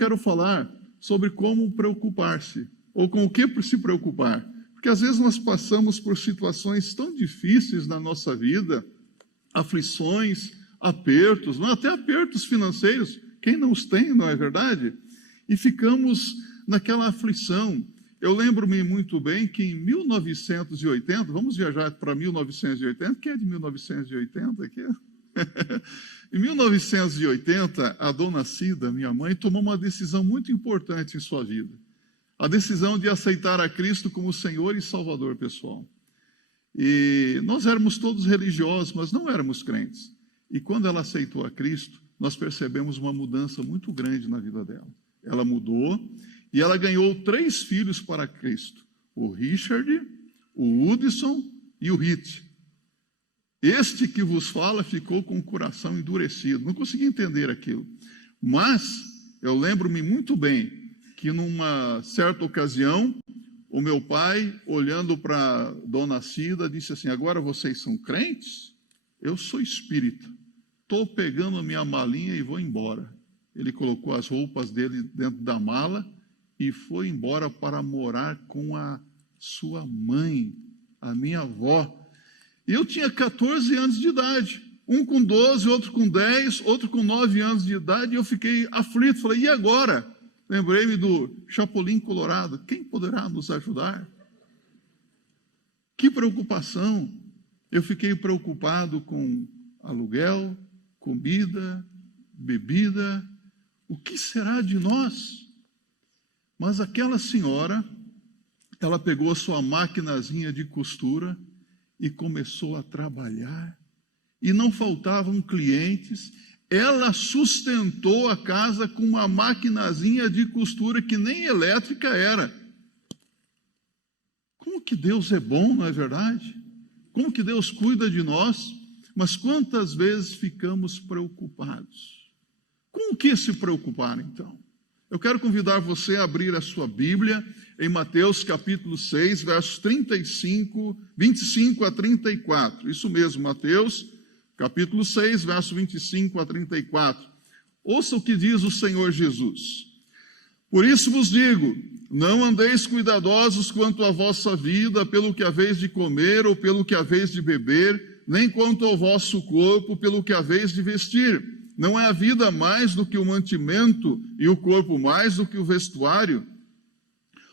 quero falar sobre como preocupar-se, ou com o que se preocupar. Porque às vezes nós passamos por situações tão difíceis na nossa vida, aflições, apertos, não, até apertos financeiros, quem não os tem, não é verdade? E ficamos naquela aflição. Eu lembro-me muito bem que em 1980, vamos viajar para 1980, quem é de 1980 aqui? Em 1980, a dona Cida, minha mãe, tomou uma decisão muito importante em sua vida. A decisão de aceitar a Cristo como Senhor e Salvador pessoal. E nós éramos todos religiosos, mas não éramos crentes. E quando ela aceitou a Cristo, nós percebemos uma mudança muito grande na vida dela. Ela mudou e ela ganhou 3 filhos para Cristo. O Richard, o Hudson e o Rit. Este que vos fala ficou com o coração endurecido. Não consegui entender aquilo. Mas eu lembro-me muito bem que numa certa ocasião, o meu pai, olhando para Dona Cida, disse assim: agora vocês são crentes? Eu sou espírita. Estou pegando a minha malinha e vou embora. Ele colocou as roupas dele dentro da mala e foi embora para morar com a sua mãe, a minha avó. E eu tinha 14 anos de idade. Um com 12, outro com 10, outro com 9 anos de idade. E eu fiquei aflito. Falei, e agora? Lembrei-me do Chapolin Colorado. Quem poderá nos ajudar? Que preocupação. Eu fiquei preocupado com aluguel, comida, bebida. O que será de nós? Mas aquela senhora, ela pegou a sua maquinazinha de costura e começou a trabalhar. E não faltavam clientes. Ela sustentou a casa com uma maquinazinha de costura que nem elétrica era. Como que Deus é bom, não é verdade? Como que Deus cuida de nós? Mas quantas vezes ficamos preocupados? Com o que se preocupar, então? Eu quero convidar você a abrir a sua Bíblia em Mateus capítulo 6, versos 25 a 34. Isso mesmo, Mateus capítulo 6, versos 25 a 34. Ouça o que diz o Senhor Jesus. Por isso vos digo, não andeis cuidadosos quanto à vossa vida, pelo que haveis de comer ou pelo que haveis de beber, nem quanto ao vosso corpo, pelo que haveis de vestir. Não é a vida mais do que o mantimento e o corpo mais do que o vestuário?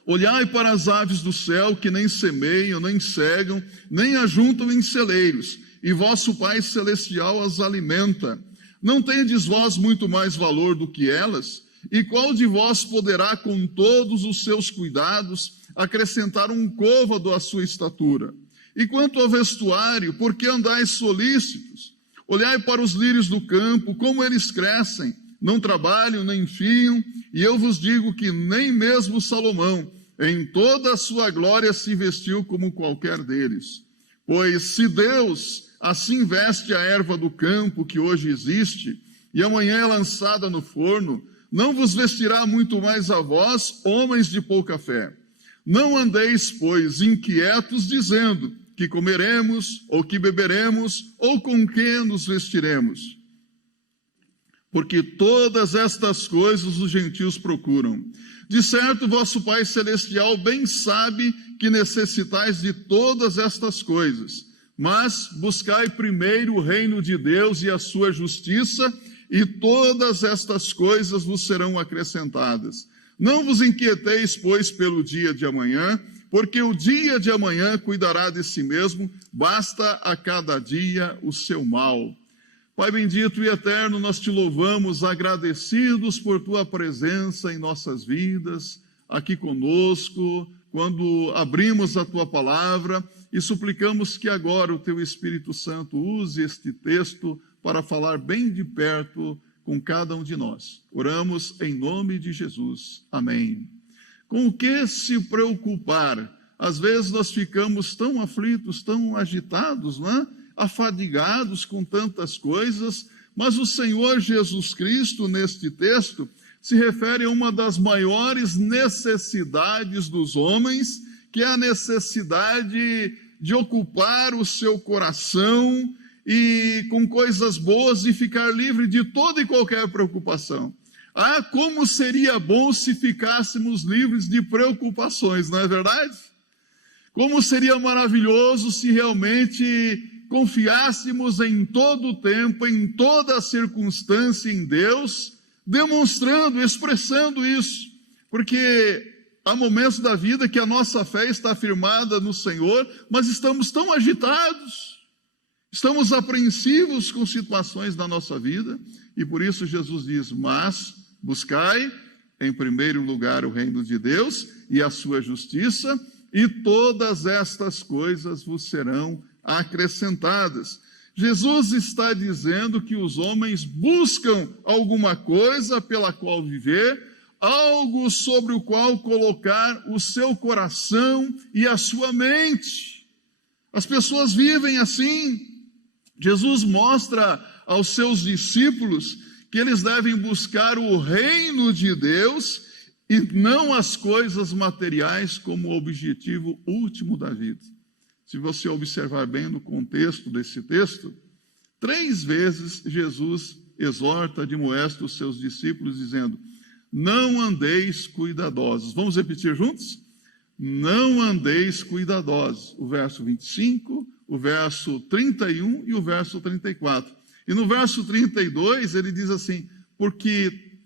Olhai para as aves do céu, que nem semeiam, nem cegam, nem ajuntam em celeiros, e vosso Pai Celestial as alimenta. Não tendes vós muito mais valor do que elas? E qual de vós poderá, com todos os seus cuidados, acrescentar um côvado à sua estatura? E quanto ao vestuário, por que andais solícitos? Olhai para os lírios do campo, como eles crescem, não trabalham nem fiam, e eu vos digo que nem mesmo Salomão, em toda a sua glória, se vestiu como qualquer deles. Pois se Deus assim veste a erva do campo que hoje existe, e amanhã é lançada no forno, não vos vestirá muito mais a vós, homens de pouca fé. Não andeis, pois, inquietos, dizendo que comeremos, ou que beberemos, ou com que nos vestiremos. Porque todas estas coisas os gentios procuram. De certo, vosso Pai Celestial bem sabe que necessitais de todas estas coisas. Mas buscai primeiro o reino de Deus e a sua justiça, e todas estas coisas vos serão acrescentadas. Não vos inquieteis, pois, pelo dia de amanhã, porque o dia de amanhã cuidará de si mesmo, basta a cada dia o seu mal. Pai bendito e eterno, nós te louvamos, agradecidos por tua presença em nossas vidas, aqui conosco, quando abrimos a tua palavra, e suplicamos que agora o teu Espírito Santo use este texto para falar bem de perto com cada um de nós. Oramos em nome de Jesus. Amém. Com o que se preocupar? Às vezes nós ficamos tão aflitos, tão agitados, não é? Afadigados com tantas coisas, mas o Senhor Jesus Cristo, neste texto, se refere a uma das maiores necessidades dos homens, que é a necessidade de ocupar o seu coração e com coisas boas e ficar livre de toda e qualquer preocupação. Ah, como seria bom se ficássemos livres de preocupações, não é verdade? Como seria maravilhoso se realmente confiássemos em todo o tempo, em toda a circunstância em Deus, demonstrando, expressando isso. Porque há momentos da vida que a nossa fé está firmada no Senhor, mas estamos tão agitados, estamos apreensivos com situações da nossa vida, e por isso Jesus diz: mas buscai em primeiro lugar o reino de Deus e a sua justiça, e todas estas coisas vos serão acrescentadas. Jesus está dizendo que os homens buscam alguma coisa pela qual viver, algo sobre o qual colocar o seu coração e a sua mente. As pessoas vivem assim. Jesus mostra aos seus discípulos que eles devem buscar o reino de Deus e não as coisas materiais como objetivo último da vida. Se você observar bem no contexto desse texto, 3 vezes Jesus exorta, admoesta os seus discípulos, dizendo: não andeis cuidadosos. Vamos repetir juntos? Não andeis cuidadosos. O verso 25, o verso 31 e o verso 34. E no verso 32 ele diz assim: porque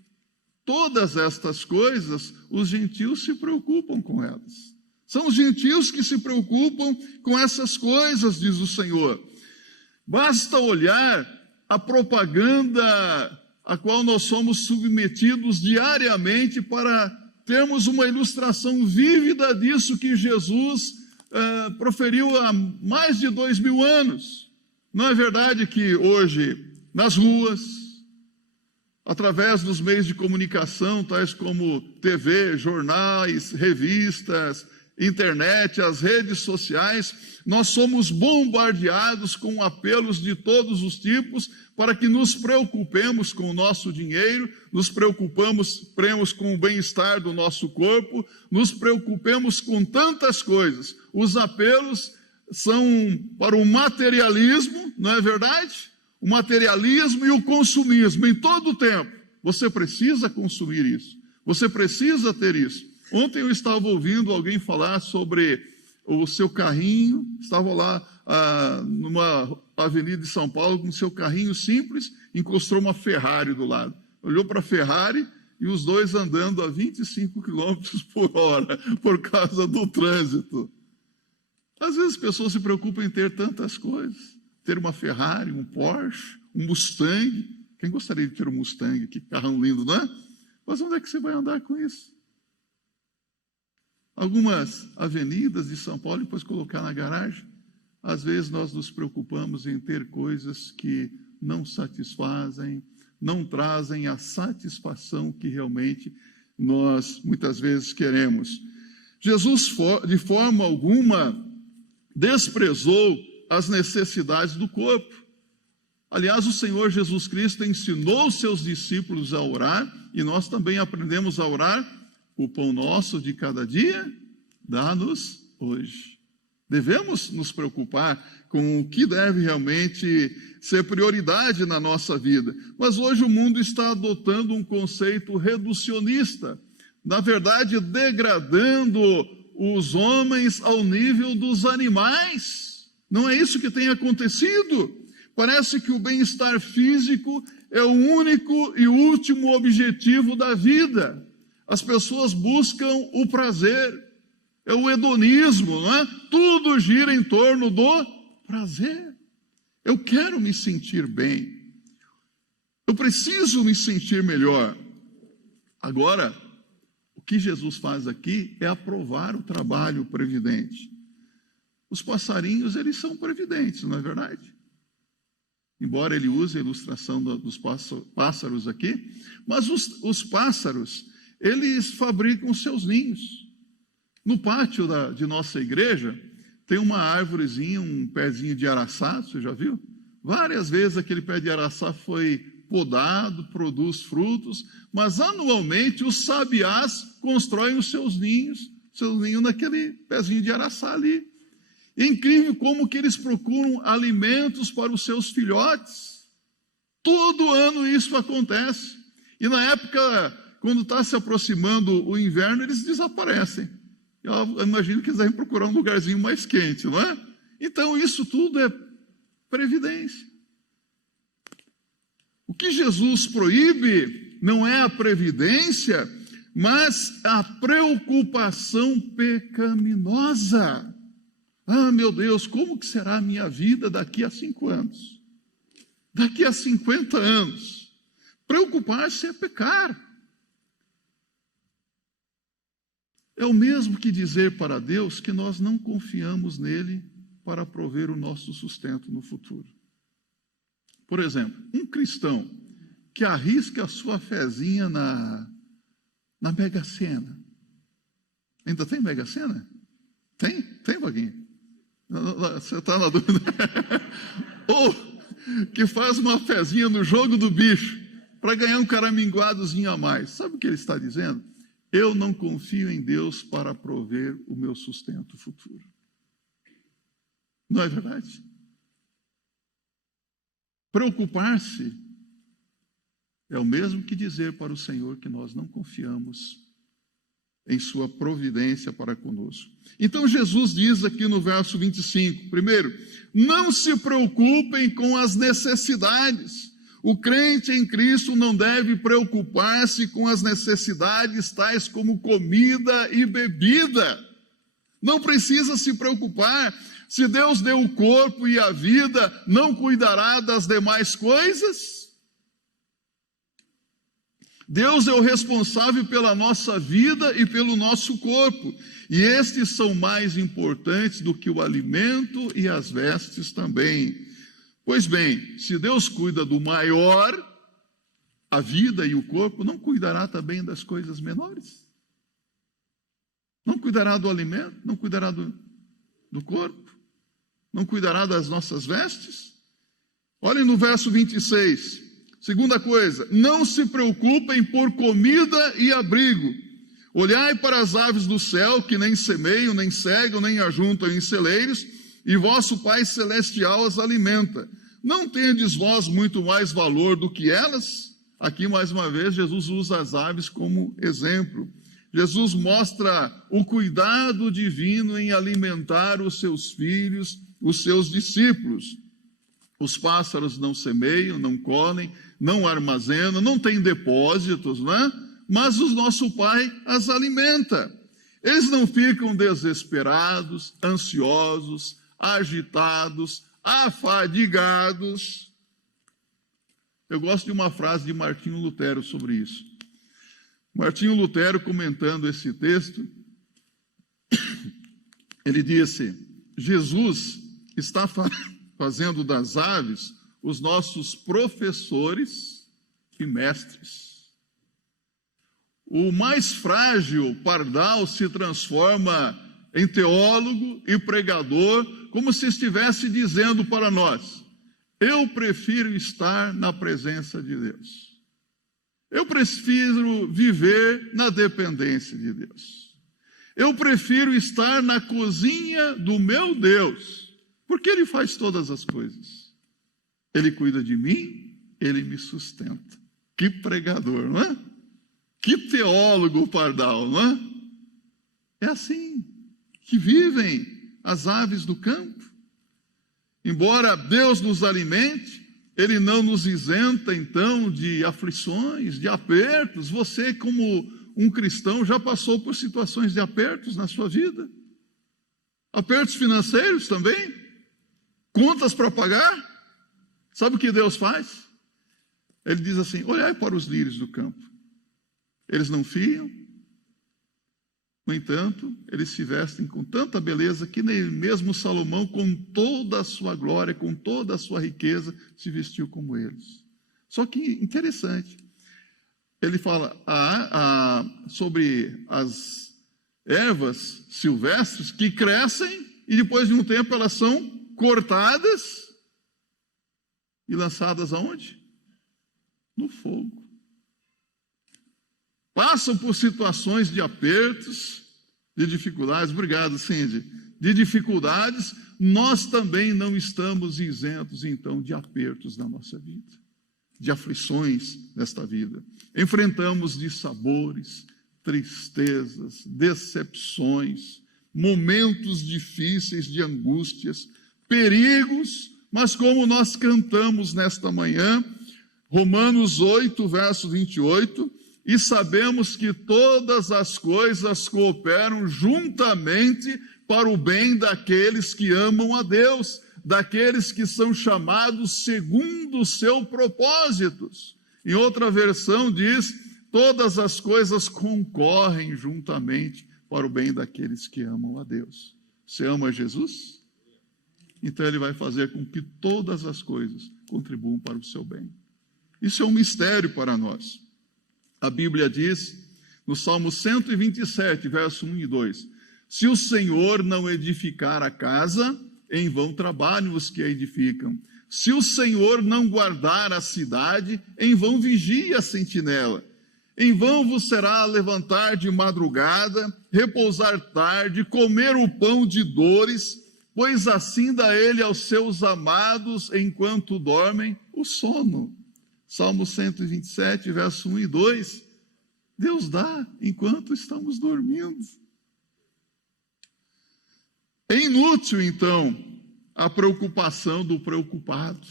todas estas coisas os gentios se preocupam com elas. São os gentios que se preocupam com essas coisas, diz o Senhor. Basta olhar a propaganda a qual nós somos submetidos diariamente para termos uma ilustração vívida disso que Jesus proferiu há mais de 2000 anos. Não é verdade que hoje, nas ruas, através dos meios de comunicação, tais como TV, jornais, revistas, internet, as redes sociais, nós somos bombardeados com apelos de todos os tipos para que nos preocupemos com o nosso dinheiro, nos preocupemos com o bem-estar do nosso corpo, nos preocupemos com tantas coisas. Os apelos são para o materialismo, não é verdade? O materialismo e o consumismo em todo o tempo. Você precisa consumir isso, você precisa ter isso. Ontem eu estava ouvindo alguém falar sobre o seu carrinho, estava lá numa avenida de São Paulo com o seu carrinho simples, encostou uma Ferrari do lado. Olhou para a Ferrari e os dois andando a 25 quilômetros por hora por causa do trânsito. Às vezes as pessoas se preocupam em ter tantas coisas, ter uma Ferrari, um Porsche, um Mustang. Quem gostaria de ter um Mustang? Que carrão lindo, não é? Mas onde é que você vai andar com isso? Algumas avenidas de São Paulo, depois colocar na garagem. Às vezes nós nos preocupamos em ter coisas que não satisfazem, não trazem a satisfação que realmente nós muitas vezes queremos. Jesus, de forma alguma, desprezou as necessidades do corpo. Aliás, o Senhor Jesus Cristo ensinou os seus discípulos a orar, e nós também aprendemos a orar: o pão nosso de cada dia, dá-nos hoje. Devemos nos preocupar com o que deve realmente ser prioridade na nossa vida. Mas hoje o mundo está adotando um conceito reducionista, na verdade degradando os homens ao nível dos animais. Não é isso que tem acontecido. Parece que o bem-estar físico é o único e último objetivo da vida. As pessoas buscam o prazer, é o hedonismo, não é? Tudo gira em torno do prazer. Eu quero me sentir bem, eu preciso me sentir melhor. Agora, o que Jesus faz aqui é aprovar o trabalho previdente. Os passarinhos, eles são previdentes, não é verdade? Embora ele use a ilustração dos pássaros aqui, mas os pássaros, eles fabricam seus ninhos. No pátio de nossa igreja, tem uma árvorezinha, um pezinho de araçá, você já viu? Várias vezes aquele pé de araçá foi podado, produz frutos, mas anualmente os sabiás constroem os seus ninhos naquele pezinho de araçá ali. É incrível como que eles procuram alimentos para os seus filhotes. Todo ano isso acontece. E na época, quando está se aproximando o inverno, eles desaparecem. Eu imagino que eles devem procurar um lugarzinho mais quente, não é? Então, isso tudo é previdência. O que Jesus proíbe não é a previdência, mas a preocupação pecaminosa. Ah, meu Deus, como que será a minha vida daqui a 5 anos? Daqui a 50 anos? Preocupar-se é pecar. É o mesmo que dizer para Deus que nós não confiamos nele para prover o nosso sustento no futuro. Por exemplo, um cristão que arrisca a sua fezinha na Mega Sena. Ainda tem Mega Sena? Tem? Tem, Vaguinho? Você está na dúvida? Ou que faz uma fezinha no jogo do bicho para ganhar um caraminguadozinho a mais. Sabe o que ele está dizendo? Eu não confio em Deus para prover o meu sustento futuro. Não é verdade? Preocupar-se é o mesmo que dizer para o Senhor que nós não confiamos em sua providência para conosco. Então Jesus diz aqui no verso 25, primeiro, não se preocupem com as necessidades. O crente em Cristo não deve preocupar-se com as necessidades tais como comida e bebida. Não precisa se preocupar. Se Deus deu o corpo e a vida, não cuidará das demais coisas? Deus é o responsável pela nossa vida e pelo nosso corpo. E estes são mais importantes do que o alimento e as vestes também. Pois bem, se Deus cuida do maior, a vida e o corpo, não cuidará também das coisas menores? Não cuidará do alimento? Não cuidará do corpo? Não cuidará das nossas vestes? Olhem no verso 26. Segunda coisa, não se preocupem por comida e abrigo. Olhai para as aves do céu, que nem semeiam, nem cegam, nem ajuntam em celeiros, e vosso Pai Celestial as alimenta. Não tendes vós muito mais valor do que elas? Aqui, mais uma vez, Jesus usa as aves como exemplo. Jesus mostra o cuidado divino em alimentar os seus filhos, os seus discípulos. Os pássaros não semeiam, não colhem, não armazenam, não têm depósitos, não é? Mas o nosso Pai as alimenta. Eles não ficam desesperados, ansiosos, agitados, afadigados. Eu gosto de uma frase de Martinho Lutero sobre isso. Martinho Lutero, comentando esse texto, ele disse: Jesus está fazendo das aves os nossos professores e mestres. O mais frágil pardal se transforma em teólogo e pregador, como se estivesse dizendo para nós: eu prefiro estar na presença de Deus. Eu prefiro viver na dependência de Deus. Eu prefiro estar na cozinha do meu Deus, porque Ele faz todas as coisas. Ele cuida de mim, Ele me sustenta. Que pregador, não é? Que teólogo pardal, não é? É assim que vivem as aves do campo. Embora Deus nos alimente, Ele não nos isenta, então, de aflições, de apertos. Você, como um cristão, já passou por situações de apertos na sua vida? Apertos financeiros também? Contas para pagar? Sabe o que Deus faz? Ele diz assim: olhai para os lírios do campo. Eles não fiam, no entanto, eles se vestem com tanta beleza que nem mesmo Salomão, com toda a sua glória, com toda a sua riqueza, se vestiu como eles. Só que interessante, ele fala sobre as ervas silvestres que crescem e depois de um tempo elas são cortadas e lançadas aonde? No fogo. Passam por situações de apertos, de dificuldades. Obrigado, Cindy. De dificuldades, nós também não estamos isentos, então, de apertos na nossa vida. de aflições nesta vida. Enfrentamos dissabores, tristezas, decepções, momentos difíceis de angústias, perigos, mas como nós cantamos nesta manhã, Romanos 8, verso 28, e sabemos que todas as coisas cooperam juntamente para o bem daqueles que amam a Deus, daqueles que são chamados segundo o seu propósitos. Em outra versão diz, todas as coisas concorrem juntamente para o bem daqueles que amam a Deus. Você ama Jesus? Então ele vai fazer com que todas as coisas contribuam para o seu bem. Isso é um mistério para nós. A Bíblia diz, no Salmo 127, verso 1 e 2, se o Senhor não edificar a casa, em vão trabalham os que a edificam. Se o Senhor não guardar a cidade, em vão vigia a sentinela. Em vão vos será levantar de madrugada, repousar tarde, comer o pão de dores, pois assim dá ele aos seus amados, enquanto dormem, o sono. Salmo 127, verso 1 e 2. Deus dá enquanto estamos dormindo. É inútil, então, a preocupação do preocupado.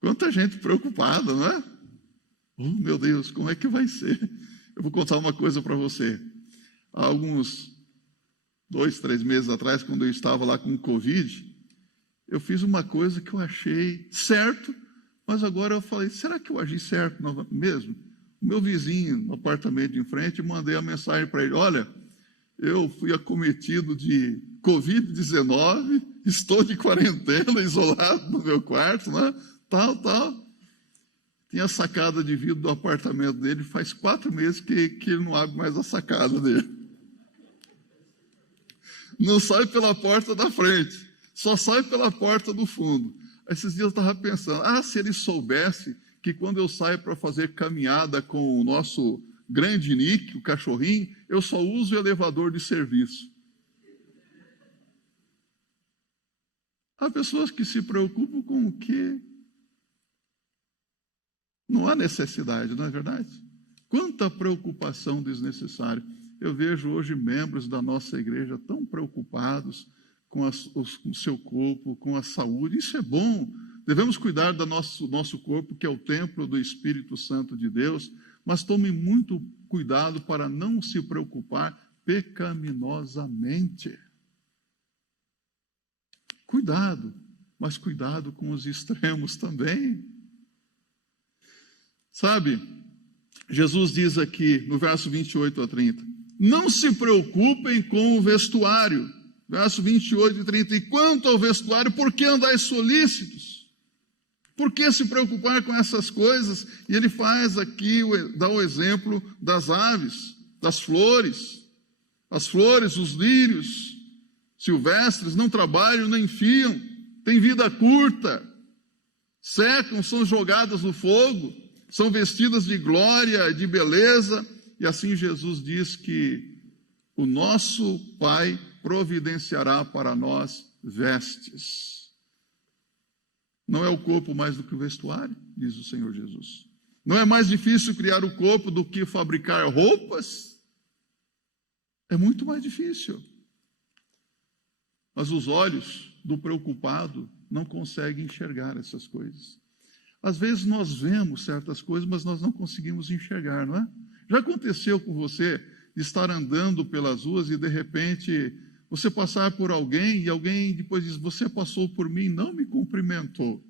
Quanta gente preocupada, não é? Oh, meu Deus, como é que vai ser? Eu vou contar uma coisa para você. Há alguns 2, 3 meses atrás, quando eu estava lá com o Covid, eu fiz uma coisa que eu achei certo, mas agora eu falei, será que eu agi certo mesmo? O meu vizinho, no apartamento de frente, mandei a mensagem para ele, olha, eu fui acometido de Covid-19, estou de quarentena, isolado no meu quarto, né? Tal. Tinha a sacada de vidro do apartamento dele, faz 4 meses que ele não abre mais a sacada dele. Não sai pela porta da frente, só sai pela porta do fundo. Esses dias eu estava pensando, se ele soubesse que quando eu saio para fazer caminhada com o nosso grande Nick, o cachorrinho, eu só uso o elevador de serviço. Há pessoas que se preocupam com o que não há necessidade, não é verdade? Quanta preocupação desnecessária. Eu vejo hoje membros da nossa igreja tão preocupados com o seu corpo, com a saúde. Isso é bom. Devemos cuidar do nosso corpo, que é o templo do Espírito Santo de Deus, mas tome muito cuidado para não se preocupar pecaminosamente. Cuidado, mas cuidado com os extremos também. Sabe, Jesus diz aqui no verso 28 a 30, não se preocupem com o vestuário. Verso 28 e 30, e quanto ao vestuário, por que andais solícitos? Por que se preocupar com essas coisas? E ele faz aqui, dá o exemplo das aves, das flores. As flores, os lírios silvestres não trabalham nem fiam, têm vida curta, secam, são jogadas no fogo, são vestidas de glória, de beleza. E assim Jesus diz que o nosso Pai providenciará para nós vestes. Não é o corpo mais do que o vestuário, diz o Senhor Jesus. Não é mais difícil criar o corpo do que fabricar roupas? É muito mais difícil. Mas os olhos do preocupado não conseguem enxergar essas coisas. Às vezes nós vemos certas coisas, mas nós não conseguimos enxergar, não é? Já aconteceu com você de estar andando pelas ruas e de repente você passar por alguém e alguém depois diz, você passou por mim e não me cumprimentou.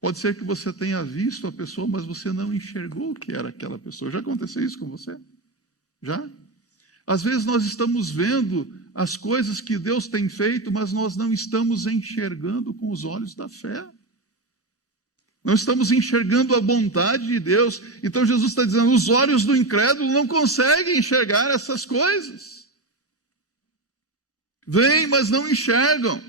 Pode ser que você tenha visto a pessoa, mas você não enxergou que era aquela pessoa. Já aconteceu isso com você? Já? Às vezes nós estamos vendo as coisas que Deus tem feito, mas nós não estamos enxergando com os olhos da fé. Não estamos enxergando a bondade de Deus. Então Jesus está dizendo, os olhos do incrédulo não conseguem enxergar essas coisas. Vêm, mas não enxergam.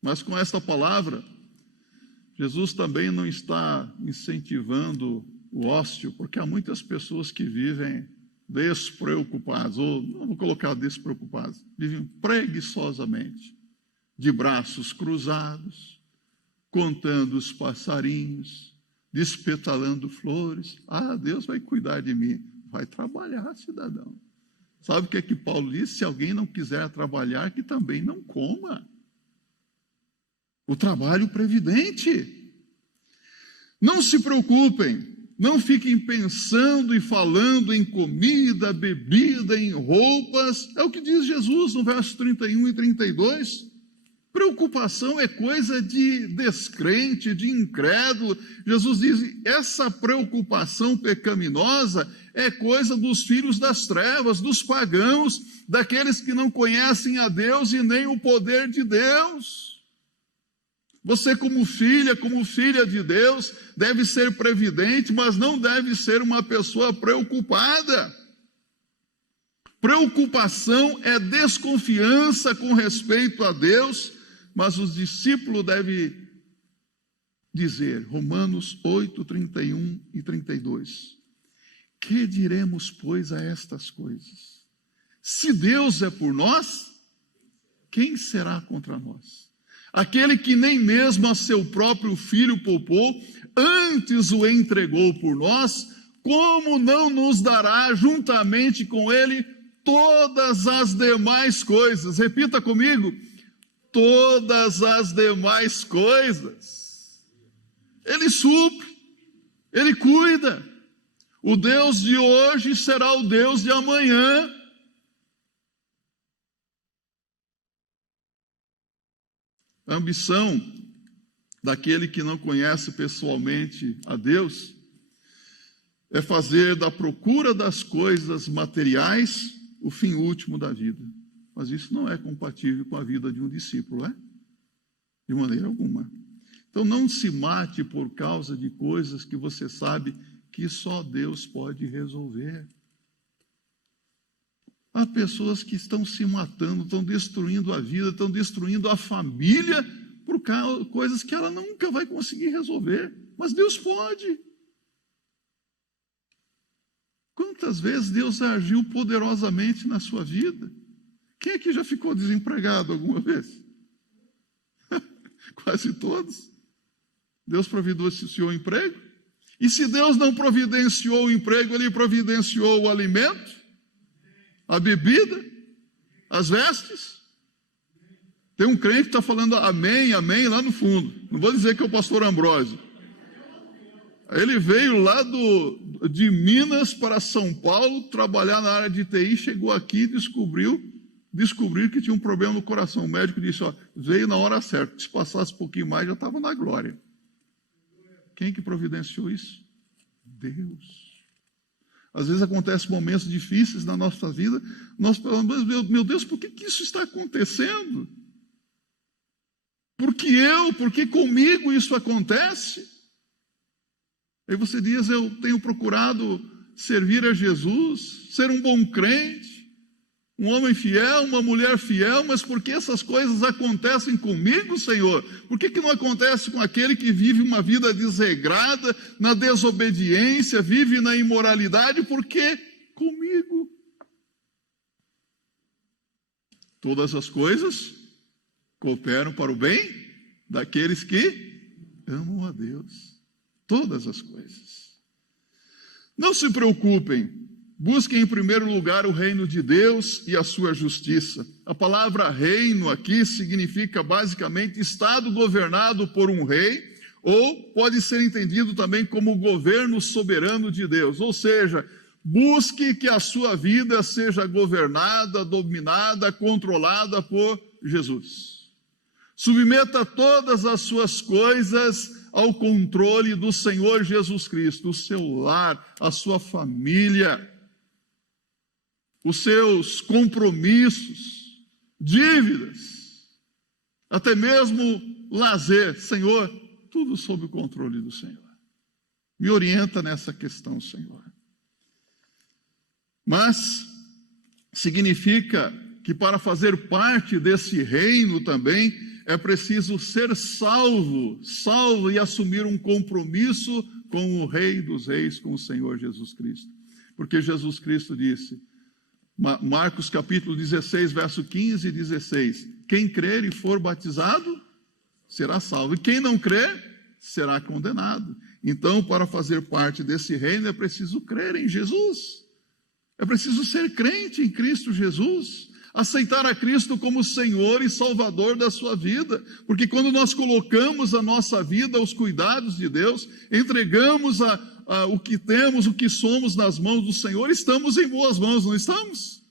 Mas com esta palavra, Jesus também não está incentivando o ócio, porque há muitas pessoas que vivem despreocupadas, ou não vou colocar despreocupadas, vivem preguiçosamente. de braços cruzados, contando os passarinhos, despetalando flores. Ah, Deus vai cuidar de mim. Vai trabalhar, cidadão. Sabe o que é que Paulo disse? Se alguém não quiser trabalhar, que também não coma. O trabalho previdente. Não se preocupem, não fiquem pensando e falando em comida, bebida, em roupas. É o que diz Jesus no verso 31 e 32. Preocupação é coisa de descrente, de incrédulo. Jesus diz, essa preocupação pecaminosa é coisa dos filhos das trevas, dos pagãos, daqueles que não conhecem a Deus e nem o poder de Deus. Você, como filha de Deus, deve ser previdente, mas não deve ser uma pessoa preocupada. Preocupação é desconfiança com respeito a Deus, mas os discípulos devem dizer, Romanos 8, 31 e 32, que diremos, pois, a estas coisas? Se Deus é por nós, quem será contra nós? Aquele que nem mesmo a seu próprio filho poupou, antes o entregou por nós, como não nos dará juntamente com ele todas as demais coisas? Repita comigo, todas as demais coisas. Ele supre, Ele cuida. O Deus de hoje será o Deus de amanhã. A ambição daquele que não conhece pessoalmente a Deus é fazer da procura das coisas materiais o fim último da vida. Mas isso não é compatível com a vida de um discípulo, é? De maneira alguma. Então não se mate por causa de coisas que você sabe que só Deus pode resolver. Há pessoas que estão se matando, estão destruindo a vida, estão destruindo a família por coisas que ela nunca vai conseguir resolver. Mas Deus pode. Quantas vezes Deus agiu poderosamente na sua vida? Quem aqui já ficou desempregado alguma vez? Quase todos. Deus providenciou o emprego. E se Deus não providenciou o emprego, Ele providenciou o alimento, a bebida, as vestes. Tem um crente que está falando amém, amém, lá no fundo. Não vou dizer que é o pastor Ambrósio. Ele veio lá de Minas para São Paulo, trabalhar na área de TI, chegou aqui e descobriu que tinha um problema no coração. O médico disse, veio na hora certa, se passasse um pouquinho mais, já estava na glória. Quem que providenciou isso? Deus. Às vezes acontecem momentos difíceis na nossa vida, nós falamos, meu Deus, por que isso está acontecendo? Por que comigo isso acontece? Aí você diz, eu tenho procurado servir a Jesus, ser um bom crente, um homem fiel, uma mulher fiel, mas por que essas coisas acontecem comigo, Senhor? Por que não acontece com aquele que vive uma vida desregrada, na desobediência, vive na imoralidade? Por que comigo? Todas as coisas cooperam para o bem daqueles que amam a Deus. Todas as coisas. Não se preocupem, busquem em primeiro lugar o reino de Deus e a sua justiça. A palavra reino aqui significa basicamente estado governado por um rei, ou pode ser entendido também como o governo soberano de Deus. Ou seja, busque que a sua vida seja governada, dominada, controlada por Jesus. Submeta todas as suas coisas ao controle do Senhor Jesus Cristo, o seu lar, a sua família, os seus compromissos, dívidas, até mesmo lazer. Senhor, tudo sob o controle do Senhor. Me orienta nessa questão, Senhor. Mas significa que para fazer parte desse reino também é preciso ser salvo e assumir um compromisso com o Rei dos Reis, com o Senhor Jesus Cristo. Porque Jesus Cristo disse, Marcos capítulo 16, verso 15 e 16, Quem crer e for batizado será salvo, e quem não crer será condenado. Então, para fazer parte desse reino, é preciso crer em Jesus. É preciso ser crente em Cristo Jesus, aceitar a Cristo como Senhor e Salvador da sua vida, porque quando nós colocamos a nossa vida aos cuidados de Deus, entregamos o que temos, o que somos nas mãos do Senhor, estamos em boas mãos, não estamos?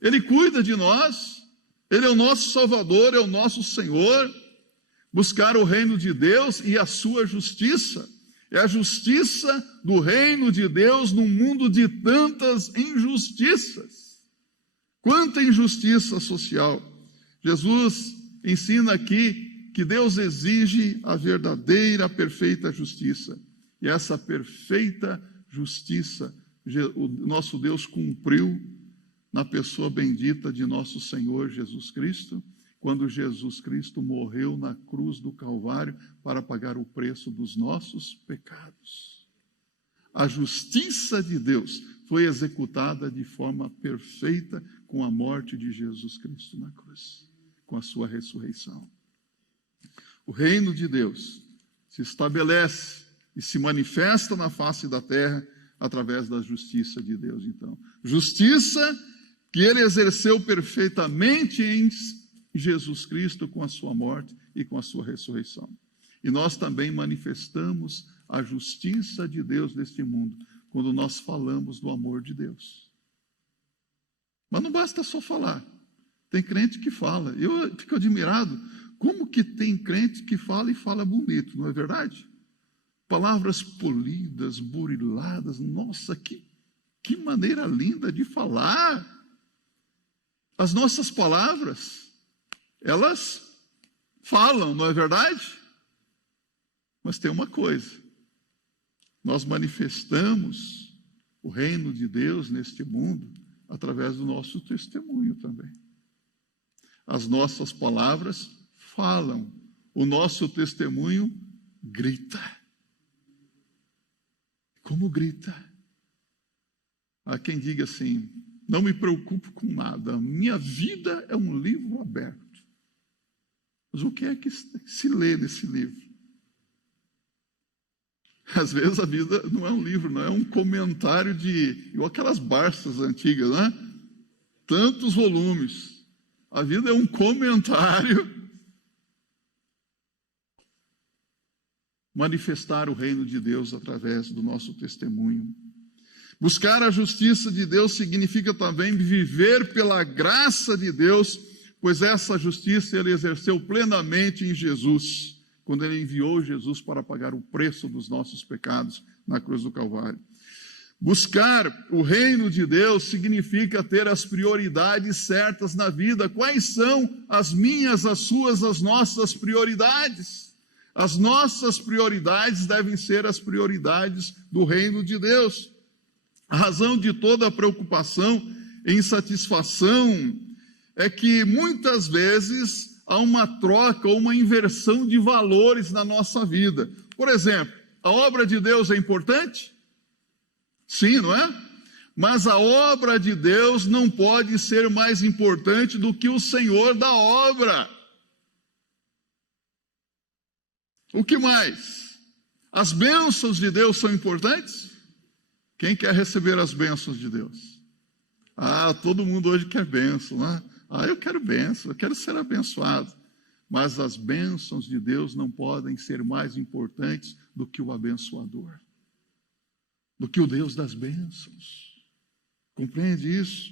Ele cuida de nós, Ele é o nosso Salvador, é o nosso Senhor. Buscar o reino de Deus e a sua justiça. É a justiça do reino de Deus num mundo de tantas injustiças. Quanta injustiça social. Jesus ensina aqui que Deus exige a verdadeira, perfeita justiça. E essa perfeita justiça, o nosso Deus cumpriu na pessoa bendita de nosso Senhor Jesus Cristo, quando Jesus Cristo morreu na cruz do Calvário para pagar o preço dos nossos pecados. A justiça de Deus foi executada de forma perfeita com a morte de Jesus Cristo na cruz, com a sua ressurreição. O reino de Deus se estabelece e se manifesta na face da terra através da justiça de Deus, então. Justiça que Ele exerceu perfeitamente em Jesus Cristo com a sua morte e com a sua ressurreição. E nós também manifestamos a justiça de Deus neste mundo, quando nós falamos do amor de Deus. Mas não basta só falar. Tem crente que fala. Eu fico admirado, como que tem crente que fala e fala bonito, não é verdade? Palavras polidas, buriladas, nossa, que maneira linda de falar. As nossas palavras, elas falam, não é verdade? Mas tem uma coisa, nós manifestamos o reino de Deus neste mundo através do nosso testemunho também. As nossas palavras falam, o nosso testemunho grita. Como grita? Há quem diga assim, não me preocupo com nada, minha vida é um livro aberto. Mas o que é que se lê nesse livro? Às vezes a vida não é um livro, não é um comentário igual aquelas Barças antigas, né? Tantos volumes. A vida é um comentário. Manifestar o reino de Deus através do nosso testemunho. Buscar a justiça de Deus significa também viver pela graça de Deus, pois essa justiça Ele exerceu plenamente em Jesus, quando Ele enviou Jesus para pagar o preço dos nossos pecados na cruz do Calvário. Buscar o reino de Deus significa ter as prioridades certas na vida. Quais são as minhas, as suas, as nossas prioridades? As nossas prioridades devem ser as prioridades do reino de Deus. A razão de toda a preocupação e insatisfação é que muitas vezes há uma troca ou uma inversão de valores na nossa vida. Por exemplo, a obra de Deus é importante? Sim, não é? Mas a obra de Deus não pode ser mais importante do que o Senhor da obra. O que mais? As bênçãos de Deus são importantes? Quem quer receber as bênçãos de Deus? Todo mundo hoje quer bênção, né? Eu quero bênção, eu quero ser abençoado. Mas as bênçãos de Deus não podem ser mais importantes do que o abençoador, do que o Deus das bênçãos. Compreende isso?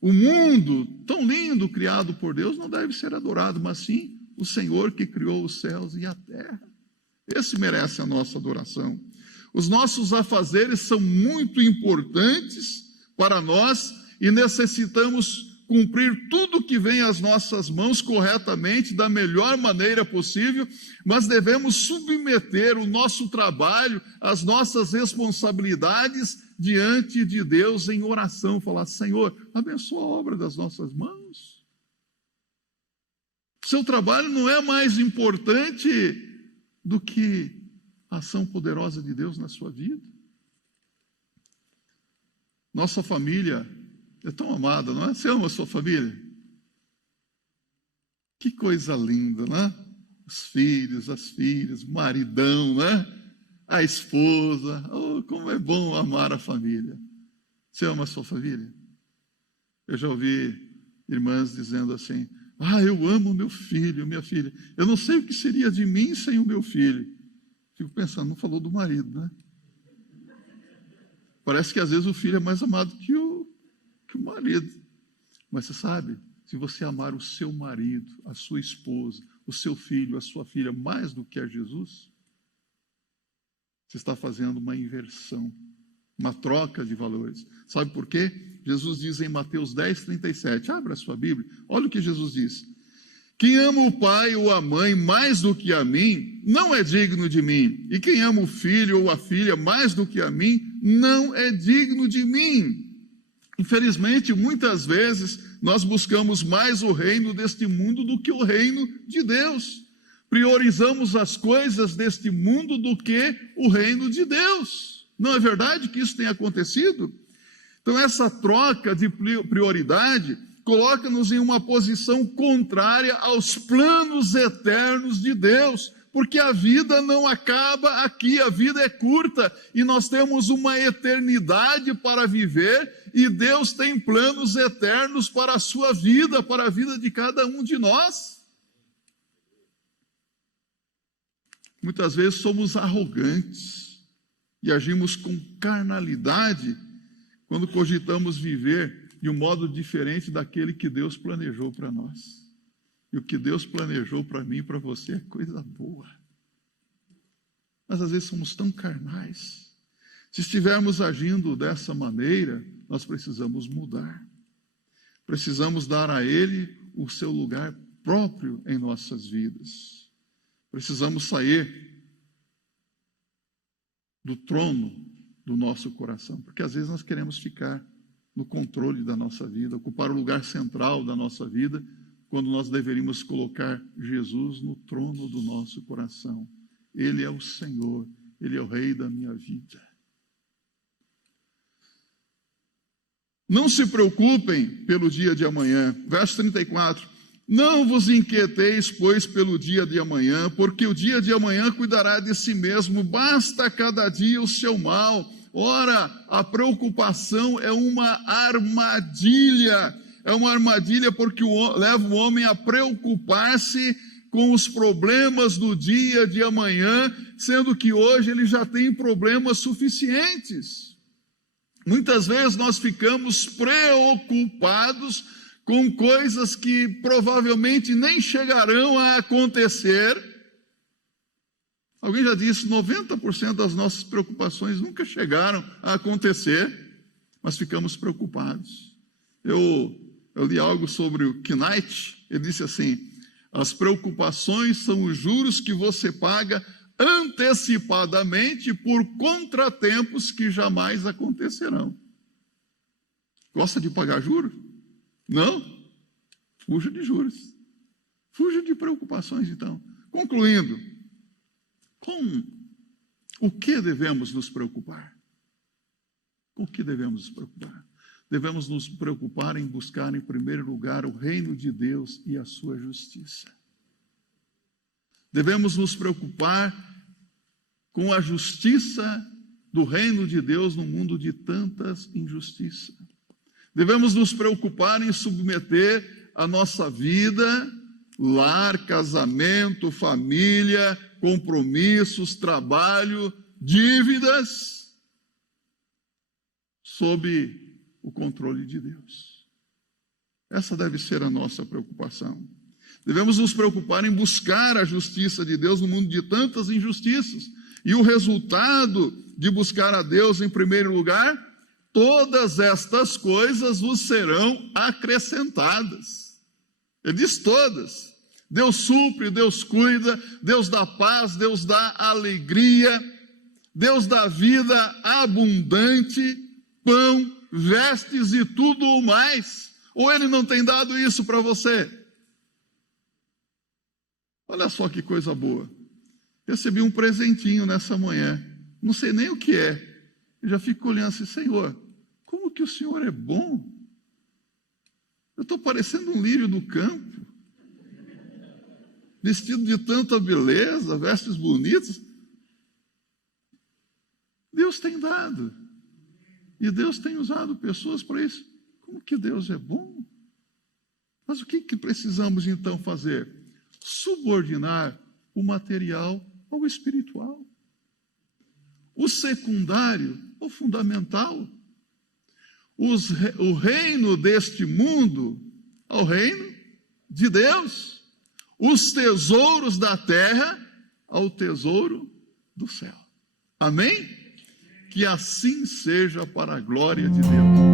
O mundo tão lindo criado por Deus não deve ser adorado, mas sim o Senhor que criou os céus e a terra. Esse merece a nossa adoração. Os nossos afazeres são muito importantes para nós e necessitamos cumprir tudo que vem às nossas mãos corretamente, da melhor maneira possível, mas devemos submeter o nosso trabalho, as nossas responsabilidades diante de Deus em oração. Falar, Senhor, abençoa a obra das nossas mãos. Seu trabalho não é mais importante do que a ação poderosa de Deus na sua vida. Nossa família é tão amada, não é? Você ama a sua família? Que coisa linda, né? Os filhos, as filhas, o maridão, né? A esposa. Oh, como é bom amar a família. Você ama a sua família? Eu já ouvi irmãs dizendo assim: eu amo meu filho, minha filha. Eu não sei o que seria de mim sem o meu filho. Fico pensando, não falou do marido, né? Parece que às vezes o filho é mais amado que o marido. Mas você sabe, se você amar o seu marido, a sua esposa, o seu filho, a sua filha, mais do que a Jesus, você está fazendo uma inversão, uma troca de valores. Sabe por quê? Jesus diz em Mateus 10:37, abra a sua Bíblia, olha o que Jesus diz: quem ama o pai ou a mãe mais do que a mim, não é digno de mim. E quem ama o filho ou a filha mais do que a mim, não é digno de mim. Infelizmente, muitas vezes, nós buscamos mais o reino deste mundo do que o reino de Deus. Priorizamos as coisas deste mundo do que o reino de Deus. Não é verdade que isso tem acontecido? Então, essa troca de prioridade coloca-nos em uma posição contrária aos planos eternos de Deus, porque a vida não acaba aqui, a vida é curta e nós temos uma eternidade para viver e Deus tem planos eternos para a sua vida, para a vida de cada um de nós. Muitas vezes somos arrogantes e agimos com carnalidade quando cogitamos viver de um modo diferente daquele que Deus planejou para nós. E o que Deus planejou para mim e para você é coisa boa. Mas às vezes somos tão carnais. Se estivermos agindo dessa maneira, nós precisamos mudar. Precisamos dar a Ele o seu lugar próprio em nossas vidas. Precisamos sair do trono do nosso coração, porque às vezes nós queremos ficar no controle da nossa vida, ocupar o lugar central da nossa vida, quando nós deveríamos colocar Jesus no trono do nosso coração. Ele é o Senhor, Ele é o Rei da minha vida. Não se preocupem pelo dia de amanhã. Verso 34. Não vos inquieteis, pois, pelo dia de amanhã, porque o dia de amanhã cuidará de si mesmo. Basta cada dia o seu mal. Ora, a preocupação é uma armadilha. É uma armadilha porque leva o homem a preocupar-se com os problemas do dia de amanhã, sendo que hoje ele já tem problemas suficientes. Muitas vezes nós ficamos preocupados com coisas que provavelmente nem chegarão a acontecer. Alguém já disse, 90% das nossas preocupações nunca chegaram a acontecer, mas ficamos preocupados. Eu li algo sobre o Knight, ele disse assim: as preocupações são os juros que você paga antecipadamente por contratempos que jamais acontecerão. Gosta de pagar juros? Não? Fuja de juros. Fuja de preocupações, então. Concluindo, com o que devemos nos preocupar? Com o que devemos nos preocupar? Devemos nos preocupar em buscar, em primeiro lugar, o reino de Deus e a sua justiça. Devemos nos preocupar com a justiça do reino de Deus no mundo de tantas injustiças. Devemos nos preocupar em submeter a nossa vida, lar, casamento, família, compromissos, trabalho, dívidas, sob o controle de Deus. Essa deve ser a nossa preocupação. Devemos nos preocupar em buscar a justiça de Deus no mundo de tantas injustiças. E o resultado de buscar a Deus em primeiro lugar, todas estas coisas vos serão acrescentadas. Ele diz todas. Deus supre, Deus cuida, Deus dá paz, Deus dá alegria, Deus dá vida abundante, pão, vestes e tudo o mais. Ou Ele não tem dado isso para você? Olha só que coisa boa. Recebi um presentinho nessa manhã. Não sei nem o que é. Eu já fico olhando assim, Senhor, como que o Senhor é bom? Eu estou parecendo um lírio do campo. vestido de tanta beleza, vestes bonitas. Deus tem dado. E Deus tem usado pessoas para isso. Como que Deus é bom? Mas o que precisamos então fazer? Subordinar o material ao espiritual. O secundário ao fundamental. O reino deste mundo ao reino de Deus. Os tesouros da terra ao tesouro do céu. Amém? Que assim seja para a glória de Deus.